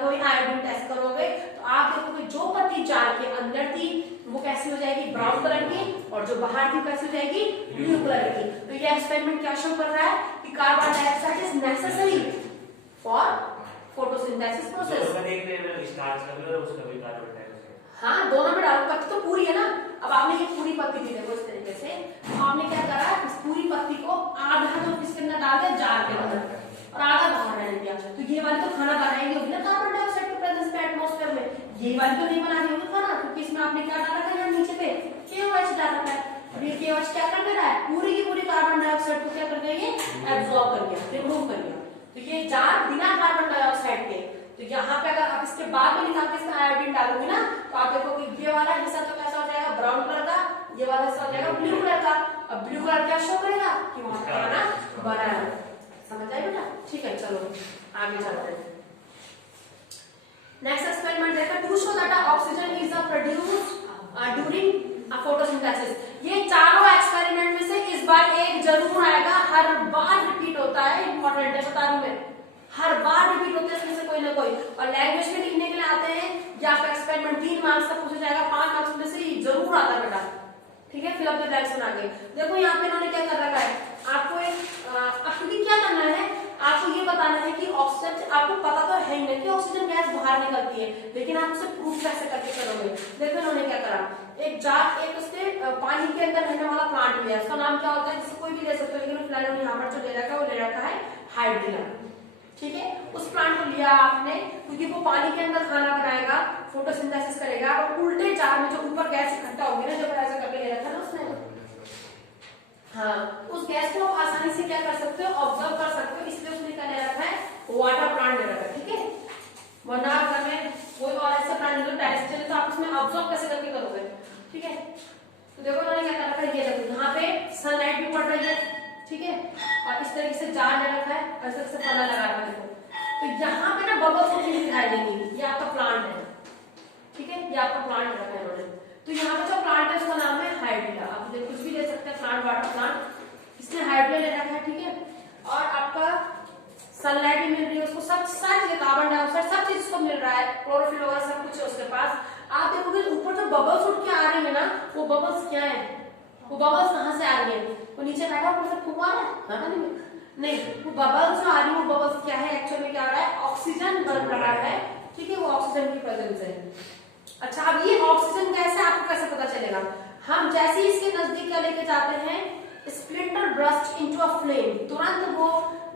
कोई iodine test करोगे तो आप देखोगे जो पत्ती जार के अंदर थी वो कैसी हो जाएगी, ब्राउन कलर की, और जो बाहर थी कैसी हो जाएगी, ब्लू कलर की। तो ये एक्सपेरिमेंट क्या शो कर रहा है कि carbon dioxide is necessary for photosynthesis process. हाँ, दोनों में डालो, पत्ती तो पूरी है ना। अब आपने ये पूरी पत्ती थी, देखो इस तरीके से, तो आपने क्या करा, इस पूरी पत्ती को आधा तो किसके अंदर डाल दिया, जार के अंदर, और आधा बाहर रहने दिया। तो ये वाली तो खाना बनाएंगे होगी ना कार्बन डाइऑक्साइड के प्रेजेंस में एटमॉस्फेयर में, ये वाली तो नहीं बना रही होगी खाना, क्योंकि इसमें आपने क्या डाला था यहाँ नीचे पे, KOH डाला था। और ये KOH क्या कर रहा है, पूरी की पूरी कार्बन डाइऑक्साइड को क्या कर गया, ये एब्जॉर्ब कर गया, रिमूव कर गया। तो ये जार बिना कार्बन डाइऑक्साइड के, तो यहाँ पे अगर आप इसके बाद में निकाल के इसमें आयोडीन डालोगे ना, तो आप देखोगे ये वाला हिस्सा तो कैसा हो जाएगा, ब्राउन कलर का, ये वाला हिस्सा हो जाएगा ब्लू कलर का। अब ब्लू कलर क्या शो करेगा कि वहां पे खाना बना है। समझ आए बेटा? ठीक है, चलो आगे चलते हैं। नेक्स्ट एक्सपेरिमेंट देखा, to show that oxygen is produced during photosynthesis. ये चारों एक्सपेरिमेंट में से इस बार एक जरूर आएगा, हर बार रिपीट होता है, इंपॉर्टेंट है, बता रही हूं मैं, हर बार रिपीट होते हैं इसमें से कोई ना कोई। और लैंग्वेज में लिखने के लिए आते हैं, या आपका एक्सपेरिमेंट 3 मार्क्स का पूछा जाएगा, 5 मार्क्स में से जरूर आता है बेटा। ठीक है, फिल अप द ब्लैंक्स बना के देखो। यहाँ पे इन्होंने क्या कर रखा है, आपको क्योंकि क्या करना है, आपको ये बताना है कि ऑक्सीजन, आपको पता तो है ही नहीं कि ऑक्सीजन गैस बाहर निकलती है, लेकिन आप उसे प्रूफ कैसे करके करोगे। देखो इन्होंने क्या करा, एक जार, एक उसने पानी के अंदर रहने वाला प्लांट लिया, उसका नाम क्या होता है, जिसे कोई भी ले सकते हो, लेकिन फिलहाल उन्होंने यहाँ पर जो ले रखा है वो ले रखा है हाइड्रिला। ठीक है, उस प्लांट को लिया आपने, क्योंकि वो पानी के अंदर खाना बनाएगा, फोटोसिंथेसिस करेगा, और उल्टे जार में जो ऊपर गैस इकट्ठा होगी ना, जब ऐसा करके ले रखा ना उसने, हाँ, उस गैस को आसानी से क्या कर सकते हो, ऑब्जर्व कर सकते हो, इसलिए उसने क्या ले रखा है, वाटर प्लांट ले रखा है। ठीक है, वरना अगर में कोई और ऐसा प्लांट जो टेरेस्ट्रियल, तो आप उसमें ऑब्जर्व कैसे करके करोगे। ठीक है, तो देखो उन्होंने क्या कर रखा है, ये देखो यहाँ पे सनलाइट भी पड़ रही है, ठीक है, और इस तरीके से जार ले रखा है, और इस तरीके से पन्ना लगा रखा है। देखो तो यहाँ पे ना बबल्स मुझे दिखाई देंगी, ये आपका प्लांट है। ठीक है, ये आपका प्लांट रखा है उन्होंने। तो यहाँ पे जो प्लांट है उसका नाम है हाइड्रिला, आप कुछ भी ले सकते हैं, प्लांट, वाटर प्लांट, इसने हाइड्रिला ले रखा है। ठीक है, और आपका सनलाइट भी मिल रही है उसको, सब सारी चीजें, कार्बन डाइऑक्साइड, सब चीज उसको मिल रहा है, क्लोरोफिल वगैरह सब कुछ है उसके पास। आप देखोगे ऊपर जो बबल्स उठ के आ रही है ना, वो बबल्स क्या है, वो बबल्स कहाँ से आ रही है, वो नीचे बैठा ऊपर से फुआ है नहीं, वो बबल्स जो आ रही है, वो बबल्स क्या है, एक्चुअली में क्या आ रहा है, ऑक्सीजन बन रहा है। ठीक है, वो ऑक्सीजन की प्रेजेंस है। अच्छा, अब ये ऑक्सीजन गैस है, आपको कैसे पता चलेगा, हम जैसे ही इसके नजदीक क्या लेके जाते हैं, splinter burst into a flame, तुरंत वो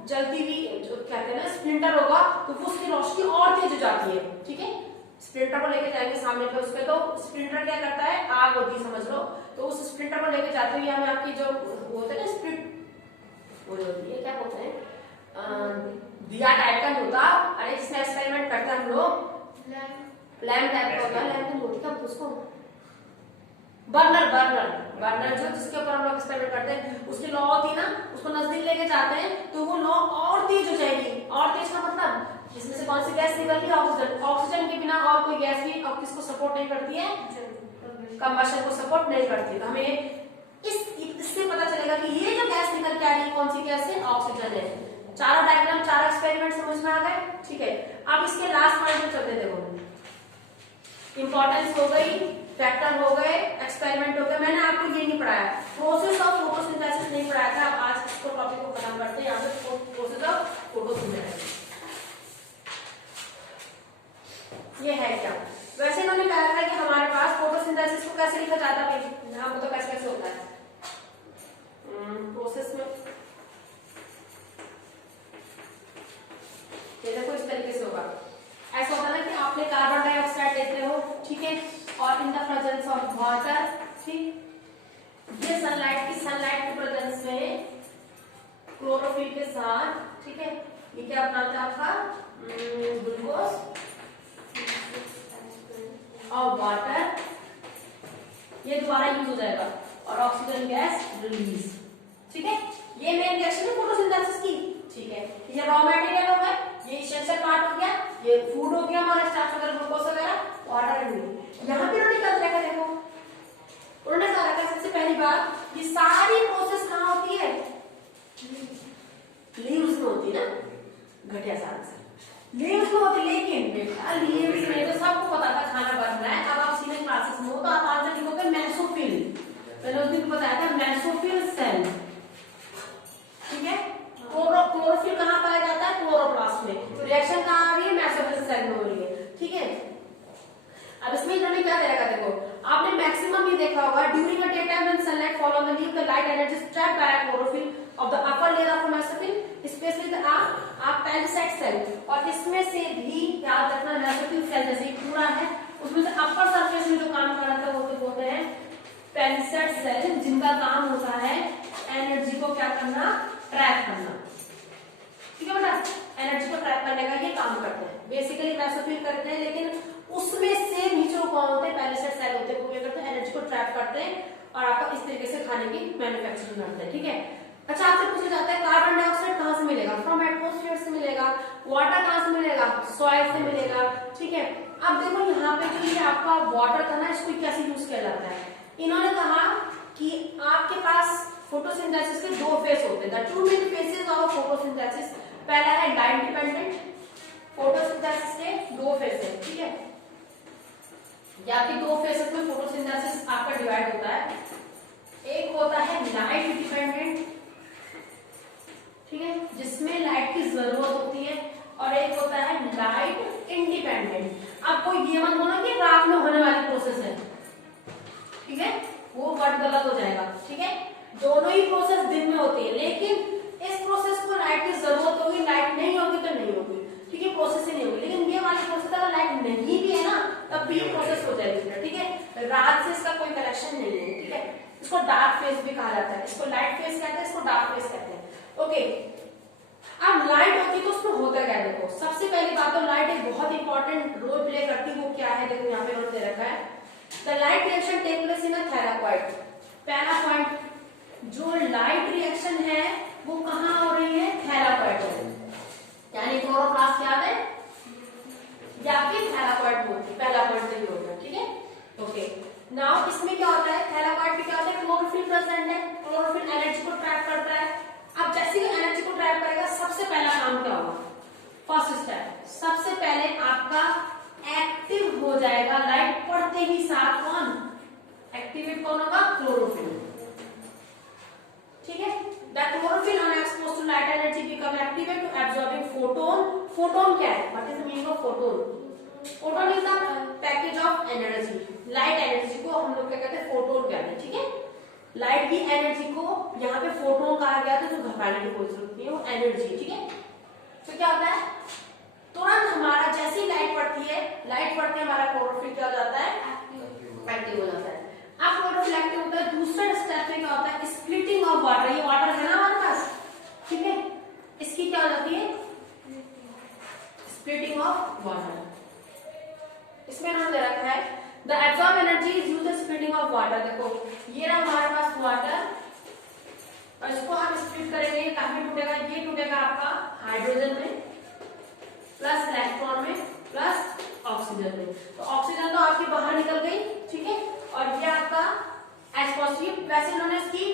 जलती हुई, जो कहते हैं ना स्प्लिंटर होगा, तो वो उसकी रोशनी और तेज हो जाती है। ठीक है, स्प्लिंटर को लेके जाएंगे सामने पे उसके, तो स्प्लिंटर क्या करता है, आग होती है समझ लो, तो उस स्प्लिंटर को लेके जाते हुए हमें आपकी जो होते हैं ना स्प्लिट, वो होती है, क्या बोलते हैं, दिया टाइप का होता, अरे जिसमें एक्सपेरिमेंट करते हैं हम लोग, लैम्प टाइप का होता है, लैम्प नहीं होता उसको, बर्नर जो जिसके ऊपर हम लोग एक्सपेरिमेंट करते हैं, उसकी लौ होती है ना, उसको नजदीक लेके जाते हैं तो वो लौ और तेज हो जाएगी। और तेज का मतलब इसमें से कौन सी गैस निकल रही है, ऑक्सीजन। ऑक्सीजन के बिना और कोई गैस भी अब किसको सपोर्ट नहीं करती है, कंबशन को सपोर्ट नहीं करती। तो हमें इससे पता चलेगा कि ये जो गैस निकल के आ रही है कौन सी गैस है, ऑक्सीजन है। चारों डायग्राम, चारों एक्सपेरिमेंट समझ में आ गए। ठीक है, अब इसके लास्ट पॉइंट पे चलते, देखो इंपॉर्टेंस हो गई, फैक्टर हो गए, एक्सपेरिमेंट हो गए। मैंने आपको ये नहीं पढ़ाया, प्रोसेस ऑफ फोटोसिंथेसिस नहीं पढ़ाया था। अब आज इसको टॉपिक को खत्म करते हैं, यहाँ पे प्रोसेस ऑफ फोटोसिंथेसिस ये है क्या। वैसे इन्होंने कहा था कि हमारे पास फोटोसिंथेसिस को कैसे लिखा जाता है, यहाँ तो कैसे कैसे होता है प्रोसेस में, ये देखो इस तरीके से होगा। ऐसा होता है ना कि आपने कार्बन डाइऑक्साइड लेते हो, ठीक है, और इन द प्रेजेंस ऑफ वाटर, ठीक, ये सनलाइट की प्रेजेंस में क्लोरोफिल के साथ, ठीक है, ये क्या बनाता है आपका ग्लूकोज और वाटर, ये दोबारा यूज हो जाएगा और ऑक्सीजन गैस रिलीज। ठीक है, ये मेन रिएक्शन है फोटोसिंथेसिस की। ठीक है, ये रॉ मटेरियल हो गया, ये एसेंशियल पार्ट हो गया, ये फूड हो गया हमारा, स्टार्च वगैरह, ग्लूकोज वगैरह, वाटर भी। यहाँ पे उन्होंने क्या देखा, देखो उन्होंने कहा था सबसे पहली बात, ये सारी प्रोसेस कहाँ होती है, लीव्स में होती है ना, घटिया सारा से लीव्स में होती है। लेकिन लीव्स में तो सबको पता था खाना बन रहा है। अब आप सीधे क्लासेस में हो तो आप आंसर लिखोगे मेसोफिल। मैंने उस दिन बताया था मेसोफिल सेल, ठीक है। क्लोरोफिल कहाँ पाया जाता है? क्लोरोप्लास्ट में। रिएक्शन कहाँ आ रही है? मेसोफिल सेल में हो रही है, ठीक है। अब इसमें इन्होंने क्या दे रखा, देखो आपने मैक्सिमम ये देखा होगा, during a day time when sunlight fall on the leaf the light energy is trapped by chlorophyll of the upper layer of mesophyll specially the palisade cell. और इसमें से भी याद रखना मेसोफिल सेल जैसे पूरा है, उसमें से अपर सरफेस में जो काम कर रहा था वो तो होते हैं पेरिसाइट सेल, जिनका काम होता है एनर्जी को क्या करना? ट्रैप करना, ठीक है बेटा। एनर्जी को ट्रैप करने का ये काम करते हैं बेसिकली, मेसोफिल करते हैं, लेकिन उसमें से नीचे कौन होते हैं? पेरिसाइट सेल होते हैं, वो क्या करते हैं? एनर्जी को ट्रैप करते हैं और आपका इस तरीके से खाने की मैन्युफैक्चरिंग करते हैं, ठीक है। अच्छा, आपसे पूछा जाता है कार्बन डाइऑक्साइड कहाँ से मिलेगा? फ्रॉम एटमॉस्फेयर से मिलेगा। वाटर कहाँ से मिलेगा? सॉइल से मिलेगा, ठीक है। अब देखो यहाँ पे जो ये आपका वाटर था ना, इसको कैसे यूज किया जाता है? इन्होंने कहा कि आपके पास फोटोसिंथेसिस के दो फेस होते हैं, the two main faces of photosynthesis. पहला है लाइट डिपेंडेंट, फोटोसिंथेसिस के दो फेस है, ठीक है। या कि दो फेसेस में फोटोसिंथेसिस आपका डिवाइड होता है। एक होता है लाइट डिपेंडेंट, ठीक है, जिसमें लाइट की जरूरत होती है, और एक होता है लाइट इंडिपेंडेंट। आपको ये मत बोलना कि रात में होने वाली प्रोसेस है, ठीक है, वो वर्ड गलत हो जाएगा, ठीक है। दोनों ही प्रोसेस दिन में होती है, लेकिन इस प्रोसेस को लाइट की जरूरत होगी, लाइट नहीं होगी तो नहीं होगी, ठीक है, प्रोसेस ही नहीं होगी। लेकिन ये वाली प्रोसेस अगर लाइट नहीं भी है ना, तब भी ये प्रोसेस हो जाएगी, ठीक है। रात से इसका कोई कनेक्शन नहीं है, ठीक है। इसको डार्क फेज भी कहा जाता है, इसको लाइट फेज कहते हैं, इसको डार्क फेज कहते हैं, ओके। अब लाइट होती है तो उसमें होता क्या है? देखो सबसे पहली बात तो लाइट एक बहुत इंपॉर्टेंट रोल प्ले करती है, वो क्या है? देखो यहाँ पे नोट दे रखा है, the light reaction take place in a thylakoid. पहला पॉइंट, जो लाइट रिएक्शन है वो कहाँ हो रही है? थैलाकॉइड में, यानी क्लोरोप्लास्ट क्या है? या फिर थैलाकॉइड होती है, पहला पॉइंट तो ये हो गया, ठीक है, ओके। नाउ इसमें क्या होता है? थैलाकॉइड में क्या होता है? क्लोरोफिल प्रेजेंट है, क्लोरोफिल एनर्जी को ट्रैप करता है। अब जैसे ही एनर्जी को ट्रैप करेगा, सबसे पहला काम क्या होगा? फर्स्ट स्टेप, सबसे पहले आपका एक्टिव हो जाएगा लाइट पड़ते ही साथ, कौन एक्टिवेट कौन होगा? क्लोरोफिल, ठीक है। The chlorophyll on exposed to light energy become activate to absorbing photon. Photon क्या है? What is the meaning of photon? Photon is the package of energy. Light energy को हम लोग क्या कहते हैं? फोटोन कहते हैं, ठीक है। लाइट की एनर्जी को यहाँ पे फोटोन कहा गया था, तो घबराने की कोई जरूरत नहीं है, वो एनर्जी, ठीक है। तो क्या होता है? तुरंत हमारा जैसे ही लाइट पड़ती है, हमारा क्लोरोफिल क्या हो जाता है? एक्टिव हो जाता है। अब क्लोरोफिल एक्टिव होता है, दूसरे स्टेप में क्या होता है? Splitting of water. ये वाटर है ना हमारे पास, ठीक है, इसकी क्या हो जाती है? Splitting of water. इसमें नाम दे रखा है the absorb energy is used in splitting of water. देखो ये रहा हमारे पास वाटर, और इसको हम स्प्लिट करेंगे, काफी टूटेगा, ये टूटेगा आपका हाइड्रोजन में प्लस इलेक्ट्रॉन में प्लस ऑक्सीजन में। तो ऑक्सीजन तो आपकी बाहर निकल गई, ठीक है, और ये आपका H पॉजिटिव। वैसे उन्होंने इसकी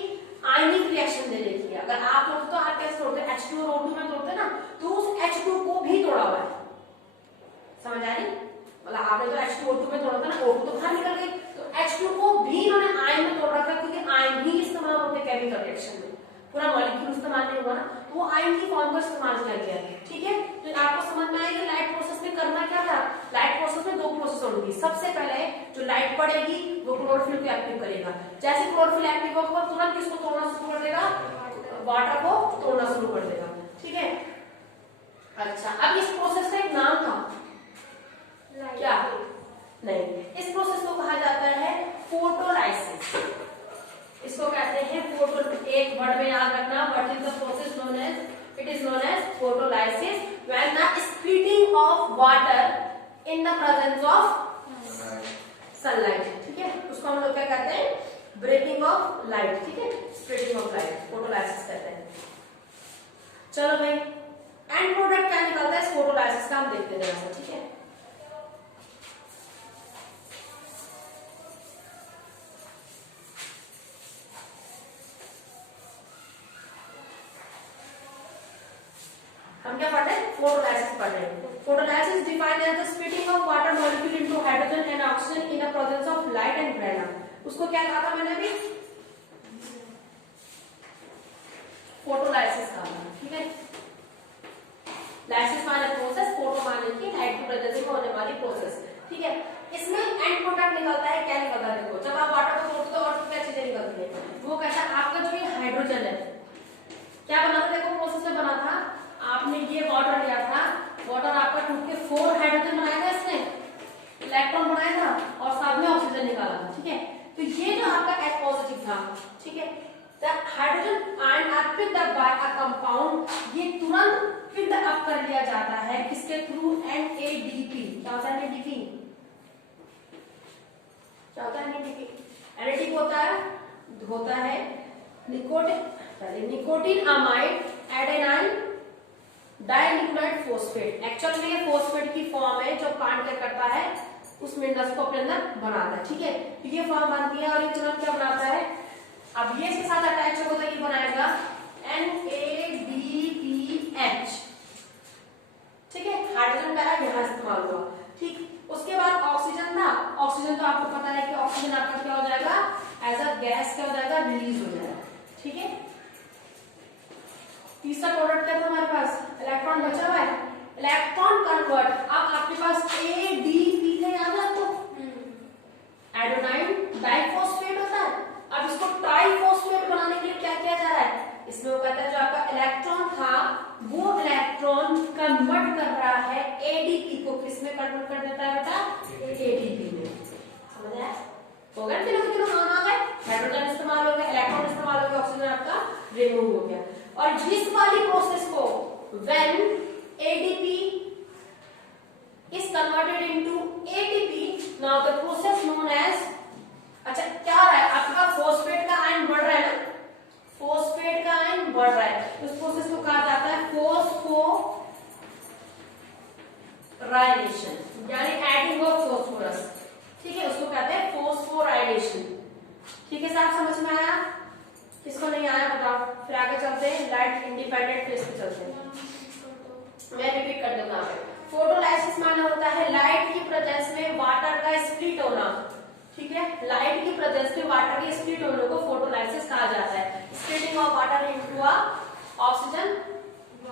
आयनिक रिएक्शन दे रखी है। अगर आप लोग तो आप कैसे तोड़ते हैं? H2 और O2 में तोड़ते हैं ना, तो उस H2 को भी तोड़ा हुआ है, समझ आ रही? मतलब आपने तो H2O2 में तोड़ा था ना, O2 तो बाहर निकल गई, तो H2 को भी इन्होंने आयन में तोड़ रखा है, क्योंकि आयन ही इस्तेमाल होते हैं केमिकल रिएक्शन में, पूरा मॉलिक्यूल इस्तेमाल नहीं हुआ ना, तो वो आयन की फॉर्म को इस्तेमाल किया गया है, ठीक है। तो आपको समझ में आएगा लाइट प्रोसेस में करना क्या था? लाइट प्रोसेस में दो प्रोसेस होंगी। सबसे पहले जो लाइट पड़ेगी वो क्लोरोफिल को एक्टिव करेगा, जैसे क्लोरोफिल एक्टिव होगा तुरंत किसको तोड़ना शुरू कर देगा? वाटर को तोड़ना शुरू कर देगा, ठीक है। अच्छा, अब इस प्रोसेस का एक नाम था, क्या? नहीं, इस प्रोसेस को कहा जाता है फोटोलाइसिस। इसको कहते हैं फोटो, एक वर्ड में याद रखना, what is the process known as? It is known as photolysis when the splitting of water in the presence of sunlight, ठीक है। उसको हम लोग क्या कहते हैं? ब्रेकिंग ऑफ लाइट, ठीक है, स्प्लिटिंग ऑफ लाइट, फोटोलाइसिस कहते हैं। चलो भाई, एंड प्रोडक्ट क्या निकलता है इस फोटोलाइसिस का, हम देखते हैं, ठीक है। हम क्या पढ़ रहे हैं? फोटोलाइसिस पढ़ रहे हैं। Photolysis defined as the splitting of water molecule into hydrogen and oxygen in the presence of light and grana. उसको क्या कहा था मैंने अभी? फोटोलाइसिस कहा था, ठीक है। लाइसिस माने प्रोसेस, फोटो माने कि लाइट की प्रेजेंस में होने वाली प्रोसेस, ठीक है। इसमें एंड प्रोडक्ट निकलता है, क्या निकलता है? देखो, जब आप वाटर को तोड़ते हो और क्या चीजें निकलती है? वो कहता है आपका जो ये हाइड्रोजन है, क्या बना था? देखो प्रोसेस में बना था, आपने ये वाटर लिया था, वाटर आपका टूट के 4 हाइड्रोजन बनाया था, इसने इलेक्ट्रॉन बनाया था और साथ में ऑक्सीजन निकाला था, ठीक है। तो ये जो आपका H पॉजिटिव था, ठीक है, the hydrogen ion are picked up by a compound, ये तुरंत पिक्ड अप कर लिया जाता है किसके थ्रू? NADP। क्या होता है NADP? क्या होता है NADP? NADP होता है nicotine amide adenine dinucleotide phosphate. Actual में ये फॉस्फेट की फॉर्म है जो कांड क्या करता है? उस मिनरल्स को अपने अंदर बनाता है, ठीक है। तो ये फॉर्म बनती है और ये तुरंत क्या बनाता है? अब ये इसके साथ अटैच होता है, ये बनाएगा NADPH, ठीक है। हाइड्रोजन पहला यहां इस्तेमाल हुआ, ठीक। उसके बाद ऑक्सीजन था, ऑक्सीजन तो आपको पता है कि ऑक्सीजन आपका क्या हो जाएगा? एज अ गैस क्या हो जाएगा? रिलीज हो जाएगा, ठीक है। तीसरा प्रोडक्ट क्या था हमारे पास? इलेक्ट्रॉन बचा हुआ है, इलेक्ट्रॉन कन्वर्ट। अब आपके पास ADP है, याद है आपको? एडोनाइन डाइफॉस्फेट होता है। अब इसको ट्राइफॉस्फेट बनाने के लिए क्या किया जा रहा है? इसमें वो कहता है जो आपका इलेक्ट्रॉन था वो इलेक्ट्रॉन कन्वर्ट कर रहा है ADP को, किसमें कन्वर्ट कर देता है बेटा? ADP में। समझ आया? हो गया? तीनों काम आ गए, हाइड्रोजन इस्तेमाल हो गया, इलेक्ट्रॉन इस्तेमाल हो गया, ऑक्सीजन आपका रिमूव हो गया। और जिस वाली प्रोसेस को when ADP is converted into ATP, now the process known as, अच्छा क्या हो रहा है? आपका फॉस्फेट का आयन बढ़ रहा है ना, फॉस्फेट का आयन बढ़ रहा है, उस प्रोसेस को कहा जाता है फॉस्फोराइलेशन, यानी एडिंग ऑफ फॉस्फोरस, ठीक है। उसको कहते हैं फॉस्फोराइलेशन, ठीक है। साहब समझ में आया? किसको नहीं आया बताओ? फिर आगे चलते हैं, लाइट इंडिपेंडेंट फेज पे चलते हैं। मैं रिपीट कर देता हूँ। फोटोलाइसिस माने होता है लाइट की प्रेजेंस में वाटर का स्प्लिट होना, ठीक है। लाइट की प्रेजेंस में वाटर के स्प्लिट होने को फोटोलाइसिस कहा जाता है। Splitting of water into oxygen,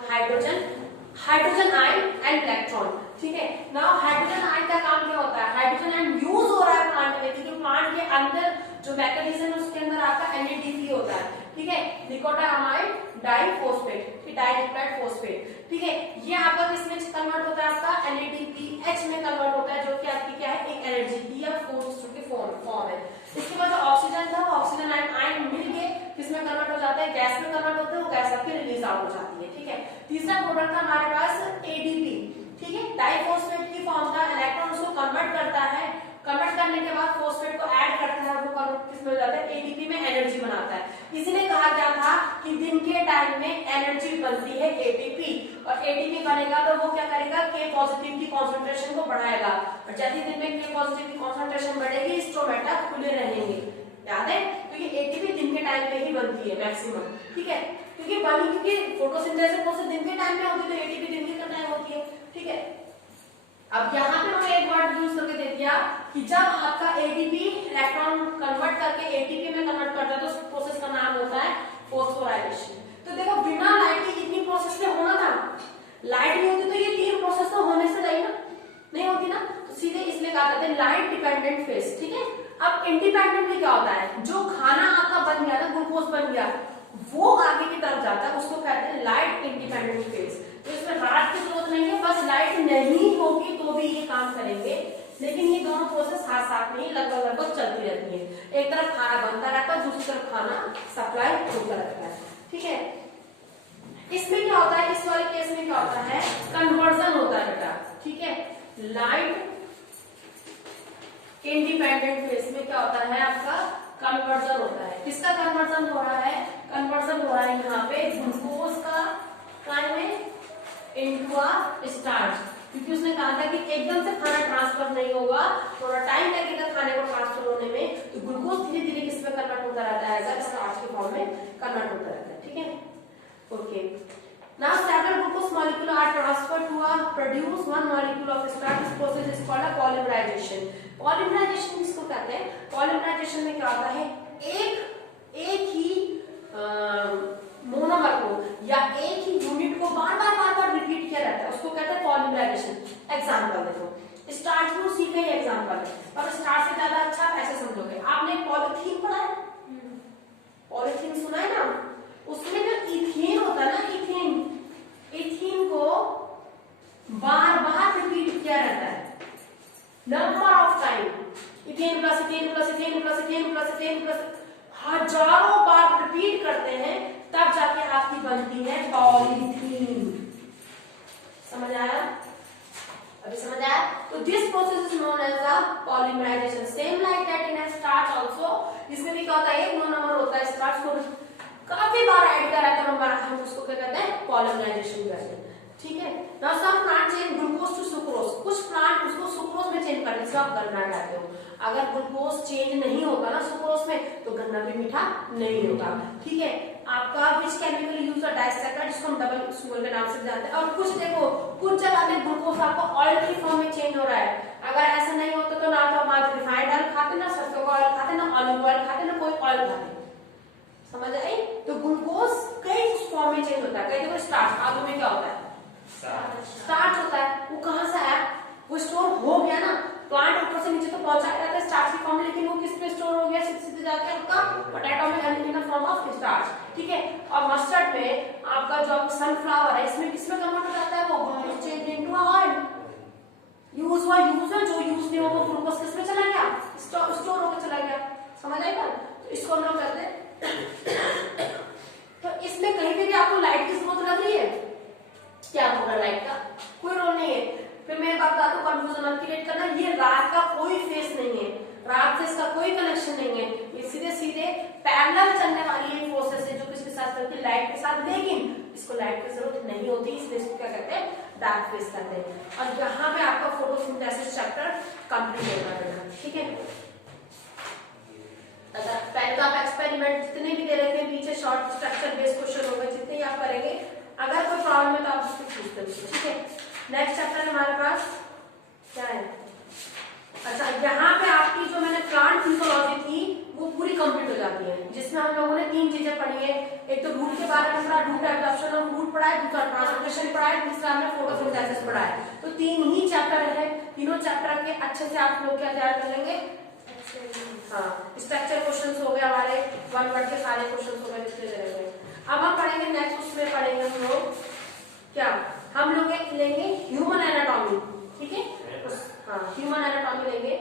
hydrogen ion and electron, ठीक है। नाउ हाइड्रोजन आयन का काम क्या होता है? हाइड्रोजन आयन यूज हो रहा है प्लांट में, क्योंकि प्लांट के अंदर जो मैकेनिज्म है उसके अंदर आपका NADP होता है, ठीक है, निकोटामाइड डाइफॉस्फेट, डाइन्यूक्लियोटाइड फॉस्फेट, ठीक है। ये आपका किसमें कन्वर्ट होता है? आपका NADPH में कन्वर्ट होता है, जो कि आपकी क्या है? एक एनर्जी की या फोर्स की फॉर्म है। इसके बाद जो ऑक्सीजन था वो ऑक्सीजन आयन मिल के किसमें कन्वर्ट हो जाता है? गैस में कन्वर्ट होता है, वो गैस आपकी रिलीज आउट हो जाती है, ठीक है। तीसरा प्रोडक्ट था हमारे पास ADP, ठीक है, डाइफॉस्फेट की फॉर्म का, इलेक्ट्रॉन उसको कन्वर्ट करता है, कन्वर्ट करने के बाद फॉस्फेट को ऐड करता है, वो किसमें हो जाता है? ADP में एनर्जी बनाता है। इसीलिए कहा गया था कि दिन के टाइम में एनर्जी बनती है ATP, और ATP बनेगा तो वो क्या करेगा? K पॉजिटिव की कॉन्सेंट्रेशन को बढ़ाएगा, और जैसे दिन में K पॉजिटिव की कॉन्सेंट्रेशन बढ़ेगी स्ट्रोमेटा खुले रहेंगे, याद है? तो ये ATP दिन के टाइम पे ही बनती है मैक्सिमम, ठीक है, क्योंकि फोटोसिंथेसिस प्रोसेस दिन के टाइम में होती है, तो ATP दिन के टाइम होती है, ठीक है। अब यहाँ पे मैंने एक वर्ड यूज करके दे दिया कि जब आपका ADP इलेक्ट्रॉन कन्वर्ट करके ATP में कन्वर्ट करता है तो उस प्रोसेस का नाम होता है फॉस्फोराइलेशन। तो देखो, बिना लाइट के कितनी प्रोसेस में होना था? लाइट नहीं होती तो ये 3 प्रोसेस तो होने से नहीं होती ना, तो सीधे इसलिए कहा जाता है लाइट डिपेंडेंट फेज, ठीक है। अब इंडिपेंडेंटली क्या होता है? जो खाना आपका बन गया ना, ग्लूकोज बन गया, वो आगे की तरफ जाता है, उसको कहते हैं लाइट इंडिपेंडेंट फेज। तो इसमें रात की जरूरत नहीं है, बस लाइट नहीं होगी तो भी ये काम करेंगे, लेकिन ये दोनों प्रोसेस साथ साथ में ही लगभग चलती रहती है। एक तरफ खाना बनता रहता है, दूसरी तरफ खाना सप्लाई होता रहता है, ठीक है। इसमें क्या होता है? इस वाले केस में क्या होता है? कन्वर्जन होता है बेटा, ठीक है। लाइट इंडिपेंडेंट फेज में क्या होता है? आपका कन्वर्जन होता है। किसका कन्वर्जन हो रहा है? कन्वर्जन हो रहा है यहाँ पे ग्लूकोज का में इनटू स्टार्च, क्योंकि उसने कहा था कि एकदम से खाना ट्रांसफर नहीं होगा, थोड़ा टाइम लगेगा खाने को ट्रांसफर होने में, तो ग्लूकोज धीरे धीरे किसमें कन्वर्ट होता रहता है? स्टार्च के फॉर्म में कन्वर्ट होता रहता है, ठीक है, okay. Now several glucose molecules are transferred to produce one molecule of starch. This process is called a polymerization. Polymerization किसको कहते हैं? Polymerization में क्या होता है? एक ही मोनोमर को या एक ही यूनिट को बार बार रिपीट किया जाता है, उसको कहते हैं पॉलीमराइजेशन। एग्जांपल देखो, स्टार्च में सीखे ही एग्जांपल है, पर स्टार्च से ज्यादा अच्छा आप ऐसे समझोगे। आपने पॉलीथीन पढ़ा है? पॉलीथीन सुना है ना? उसमें जो इथेन होता है ना, इथेन को बार बार रिपीट किया रहता है, number of time, ethane plus ethane plus ethane plus ethane plus ethane plus हजारों बार रिपीट करते हैं, तब जाके आपकी बनती है पॉलीथीन। समझ आया? अभी समझ आया? तो this process is known as the polymerisation. Same like that in starch also. इसमें भी क्या होता है? एक मोनोमर होता है, स्टार्च को काफी बार ऐड करा तो हम उसको क्या कहते हैं? पॉलीमराइजेशन कहते हैं। ठीक है। Now some plant change glucose to sucrose. कुछ प्लांट उसको सुक्रोज में चेंज करते हैं, जिसको आप गन्ना कहते हो। अगर ग्लूकोज चेंज नहीं होगा ना सुक्रोज में, तो गन्ना भी मीठा नहीं होगा। ठीक है। आपका which chemical use a disaccharide, जिसको हम डबल शुगर के नाम से जानते हैं। और कुछ देखो, कुछ जगह में ग्लूकोज आपको ऑयल की फॉर्म में चेंज हो रहा है। अगर ऐसा नहीं होता तो ना तो हम आज रिफाइंड ऑयल खाते, ना सरसों का ऑयल खाते, ना ऑलिव ऑयल खाते, ना कोई ऑयल खाते। समझ आई? तो ग्लूकोज कई फॉर्म में चेंज होता है। कई देखो स्टार्च, आलू में क्या होता है? स्टार्च होता है। वो कहां से आया? वो स्टोर हो गया ना, प्लांट ऊपर से नीचे तो पहुंचाया जाता है स्टार्च की फॉर्म, लेकिन वो किस में स्टोर हो गया? सीधे जाके आपका पोटैटो में इन फॉर्म ऑफ स्टार्च। ठीक है। और मस्टर्ड में आपका जो सनफ्लावर है, इसमें किसमें कन्वर्ट हो जाता है? वो glucose change into oil. Use हुआ, यूज है, जो यूज नहीं हुआ ग्लूकोज किसमें चला गया? स्टोर होकर चला गया। समझ आएगा? तो इसको हम लोग कहते हैं। तो इसमें कहीं पे भी आपको लाइट की जरूरत लग रही है क्या? होगा लाइट का कोई रोल नहीं है। फिर मैं बात बता दूं, कंफ्यूजन मत क्रिएट करना। ये रात का कोई फेस नहीं है, रात से इसका कोई कनेक्शन नहीं है। ये सीधे सीधे पैरेलल चलने वाली एक प्रोसेस है, जो किसके साथ चलती है? लाइट के साथ। लेकिन इसको लाइट की जरूरत नहीं होती, इसलिए इसको क्या कहते हैं? डार्क फेस कहते हैं। और यहाँ पे आपका फोटोसिंथेसिस चैप्टर कंप्लीट होगा। ठीक है। अगर पहले तो आप एक्सपेरिमेंट जितने भी दे रहे थे पीछे, शॉर्ट स्ट्रक्चर बेस्ड क्वेश्चन होंगे, जितने ही आप करेंगे, अगर कोई प्रॉब्लम है तो आप उसको पूछते रहिए। ठीक है। नेक्स्ट चैप्टर हमारे पास क्या है? अच्छा, यहाँ पे आपकी जो मैंने प्लांट फिजियोलॉजी थी वो पूरी कंप्लीट हो जाती है, जिसमें हम लोगों ने 3 चीजें पढ़ी है। एक तो रूट के बारे में पढ़ा, रूट एब्जॉर्प्शन ऑफ रूट पढ़ा है, दूसरा ट्रांसपोर्टेशन पढ़ा है, तीसरा हमने फोटोसिंथेसिस पढ़ा है। तो 3 ही चैप्टर है, तीनों चैप्टर के अच्छे से आप लोग क्या तैयार कर लेंगे? हाँ, स्ट्रक्चर क्वेश्चंस हो गए हमारे, 1 वर्ड के सारे क्वेश्चंस हो गए जितने दे रहे हैं। अब हम पढ़ेंगे नेक्स्ट, उसमें पढ़ेंगे हम लोग क्या? हम लोग लेंगे ह्यूमन एनाटॉमी। ठीक है। हाँ, ह्यूमन एनाटॉमी लेंगे,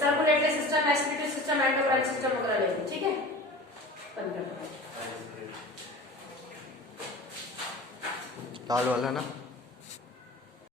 circulatory system, respiratory system, endocrine system वगैरह लेंगे। ठीक है। लाल वाला ना।